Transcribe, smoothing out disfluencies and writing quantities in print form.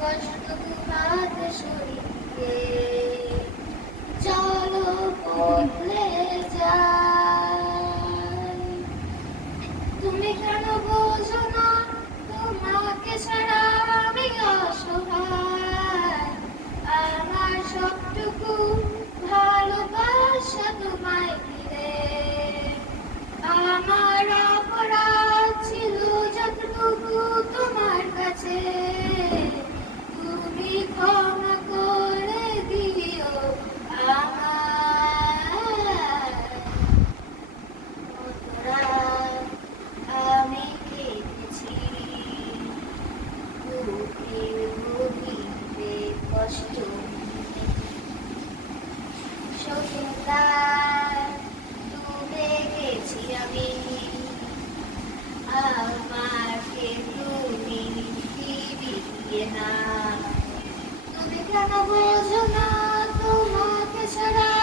কষ্ট তোমাতে সরিয়ে চলো বদলে যাই। তুমি কেন বোঝো না তোমাকে ছাড়া আমি অসহায়, আমার সবটুকু ভালোবাসা তোমায় ঘিরে। আমার অপরাধ ছিল যতটুকু তোমার কাছে, তুমি ক্ষমা করে দিও আমায়। অপরাধ আমি কেঁদেছি, বুকের গভীরে কষ্ট শোষণতায় ডুবে গেছি আমি, আমাকে তুমি ফিরিয়ে না। তুমি কেন বোঝো না তোমাকে ছাড়া